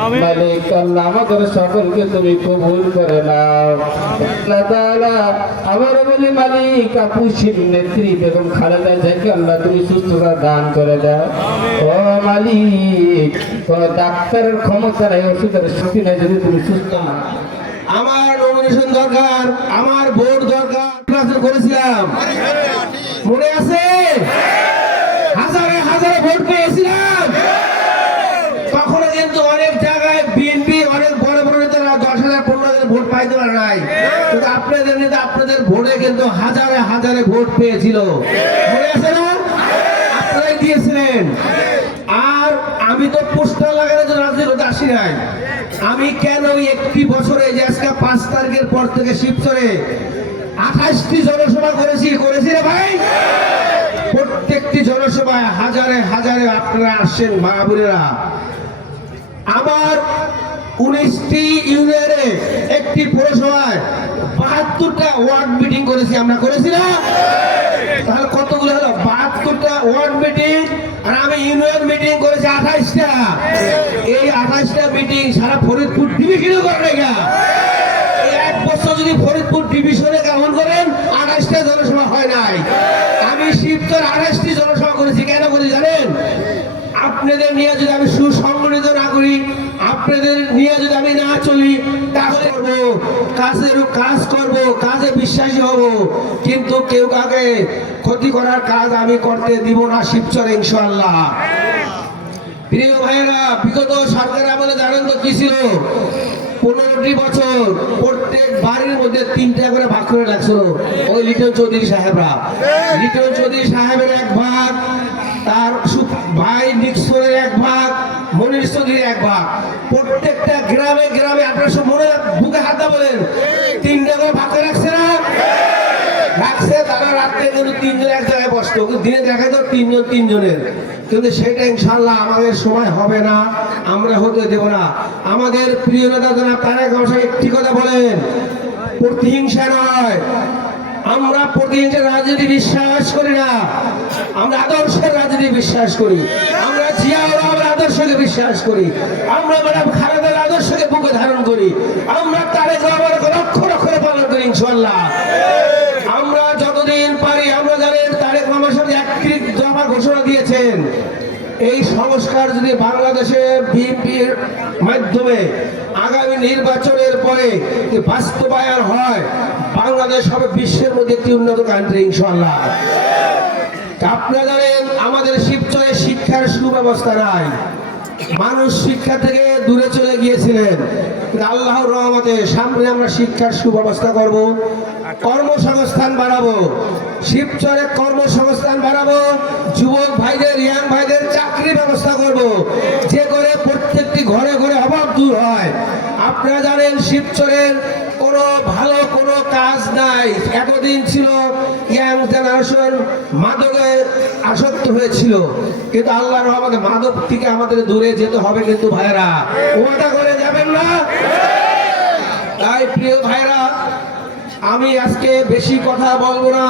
মালিক আল্লাহ আমাদের সকলকে তুমি কবুল করে নাও। আল্লাহ তাআলা আবার বলি মালিক আপুসির নেত্রী বেগম খালেদা জিয়াকে আল্লাহ তুমি সুস্থতা দান করে দাও। ও মালিক কোন ডাক্তারের ক্ষমতা নাই, ওষুধের শক্তি নাই, যদি তুমি সুস্থ না। আমার নমিনেশন দরকার, আমার ভোট দরকার করেছিলাম, মনে আছে? হাজারে হাজারে ভোট পেয়েছিলাম। তখন কিন্তু অনেক জায়গায় বিএনপি অনেক বড় বড় নেতারা 10,000 15,000 ভোট পাইতে পারে নাই, কিন্তু আপনাদের নেতা আপনাদের ভোটে কিন্তু হাজারে হাজারে ভোট পেয়েছিল, মনে আছে না? আপনারাই দিয়েছিলেন। আর আমি তো পোস্টার লাগানোর জন্য রাজনীতি আসি নাই। আমি কেন একটি বছরে যে আজকে 5 তারিখের পর থেকে শিবচরে 28টি জনসভা করেছি রে ভাই। প্রত্যেকটি জনসভায় হাজারে হাজারে আপনারা আসছেন মা বোনেরা। আমার 19টি ইউনিয়নে একটি পৌরসভায় 72টা ওয়ার্ড মিটিং করেছি, আমরা করেছি না? তাহলে কতগুলো হলো? 72টা ওয়ার্ড মিটিং, আর আমি ইউনিয়ন মিটিং করেছি 28টা। এই 28টা মিটিং সারা ফরিদপুর ডিভিশনে করে রেখা। এই এক বছর যদি ফরিদপুর ডিভিশনে কেমন করেন 28টা জনসভা হয় নাই। আমি শিবচর 28টি জনসভা করেছি। কেন করেছি জানেন? আপনাদের নিয়ে যদি আমি সুসংগঠিত না করি, আপনাদের নিয়ে যদি আমি না চলি, তাহলে কাজ করব, কাজে বিশ্বাসী হব, কিন্তু কেউ কাকে ক্ষতি করার কাজ আমি করতে দিব না শিবচরে ইনশাআল্লাহ। প্রিয় ভাইয়েরা, বিগত সরকার আমলে জানেন তো কি ছিল? 15টি বছর প্রত্যেক বাড়ির মধ্যে 3টা করে ভাগ করে রাখছিল ওই লিটন চৌধুরী সাহেবরা। লিটন চৌধুরী সাহেবের এক ভাগ, তার ভাই নিক্সনের এক ভাগ, মনির চৌধুরীর এক ভাগ। প্রত্যেকটা গ্রামে গ্রামে আপনারা সব মনে বুকে হাত বলেন 3টা করে ভাগ করে রাখছে না? রাখছে। তারা রাত্রে কিন্তু 3 জন এক জায়গায় বসতো, দিনে দেখায় তো 3 জন 3 জনের। কিন্তু সেটা ইনশাআল্লাহ আমাদের সময় হবে না, আমরা হতে দেব না। আমাদের প্রিয় নেতা জনাব তারেক রহমান একটি কথা বলেন, প্রতিহিংসা নয়, আমরা প্রতিহিংসার রাজনীতি বিশ্বাস করি না, আমরা আদর্শের রাজনীতি বিশ্বাস করি। আমরা জিয়াউর রহমানের আদর্শকে বিশ্বাস করি, আমরা ম্যাডাম খালেদার আদর্শকে বুকে ধারণ করি, আমরা তারেক রহমানকে অক্ষরে অক্ষরে পালন করি ইনশাআল্লাহ। আমরা যতদিন পারি, আমরা জানেন তারেক রহমান সাহেব একটি দফা ঘোষণা দিয়েছেন, এই সংস্কার যদি বাংলাদেশে বিএনপির মাধ্যমে আগামী নির্বাচনের পরে বাস্তবায়ন হয়, বাংলাদেশ হবে বিশ্বের মধ্যে একটি উন্নত কান্ট্রি ইনশাআল্লাহ। আপনারা জানেন আমাদের শিবচরে শিক্ষার সুব্যবস্থা নাই, মানুষ শিক্ষা থেকে দূরে চলে গিয়েছিলেন। আল্লাহর রহমতে সামনে আমরা শিক্ষার সুব্যবস্থা করব, কর্মসংস্থান বাড়াবো, শিবচরে কর্মসংস্থান বাড়াবো, যুবক ভাইদের ইয়াং ভাইদের চাকরির ব্যবস্থা করব, যে করে প্রত্যেকটি ঘরে ঘরে অভাব দূর হয়। আপনারা জানেন শিবচরের কোনো ভালো কোনো কাজ নাই। এতদিন ছিল ইয়াং জেনারেশন মাদকে আসক্ত হয়েছিল, কিন্তু আল্লাহর রহমতে মাদক থেকে আমাদের দূরে যেতে হবে। কিন্তু ভাইরা ওটা করে যাবেন না। তাই প্রিয় ভাইরা, আমি আজকে বেশি কথা বলবো না,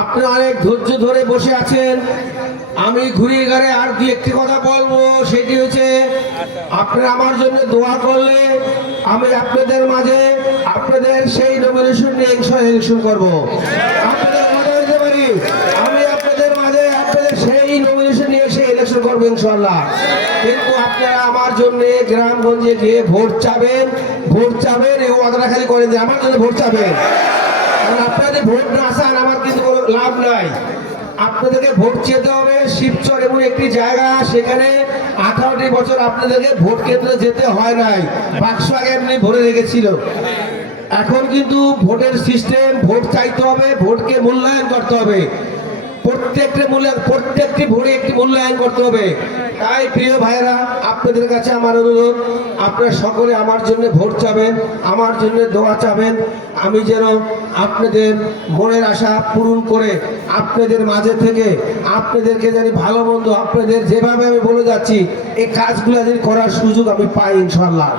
আপনারা অনেক ধৈর্য ধরে বসে আছেন। আমি ঘুরিয়ে ঘুরে আর 2-1টি কথা বলবো, সেটি হচ্ছে আপনারা আমার জন্য দোয়া করলে আমি আপনাদের মাঝে আপনাদের সেই নমিনেশন নিয়ে ইলেকশন করবো। আপনাদের মাঝে হতে পারি, আমি আপনাদের মাঝে আপনাদের সেই নমিনেশন নিয়ে সেই ইলেকশন করবো ইনশাআল্লাহ। কিন্তু আপনারা আমার জন্য গ্রামগঞ্জে গিয়ে ভোট চাবেন, এই ওয়াদাটা খালি করে দিন, আমার জন্য ভোট চাবেন। আপনাদের ভোট না চান আমার কিন্তু কোনো লাভ নাই। আপনাদেরকে ভোট চেতে হবে। শিবচর এমন একটি জায়গা, সেখানে 18টি বছর আপনাদেরকে ভোট কেন্দ্রে যেতে হয় নাই, বাক্স আগে এমনি ভরে রেখেছিল। এখন কিন্তু ভোটের সিস্টেম, ভোট চাইতে হবে, ভোটকে মূল্যায়ন করতে হবে, প্রত্যেকটি ভোটে একটি মূল্যায়ন করতে হবে। তাই প্রিয় ভাইরা, আপনাদের কাছে আমার অনুরোধ, আপনারা সকলে আমার জন্য ভোট চাবেন, আমার জন্য দোয়া চাবেন, আমি যেন আপনাদের মনের আশা পূরণ করে আপনাদের মাঝে থেকে আপনাদেরকে জানি ভালো মন্দ আপনাদের যেভাবে আমি বলে যাচ্ছি এই কাজগুলো যদি করার সুযোগ আমি পাই ইনশাআল্লাহ।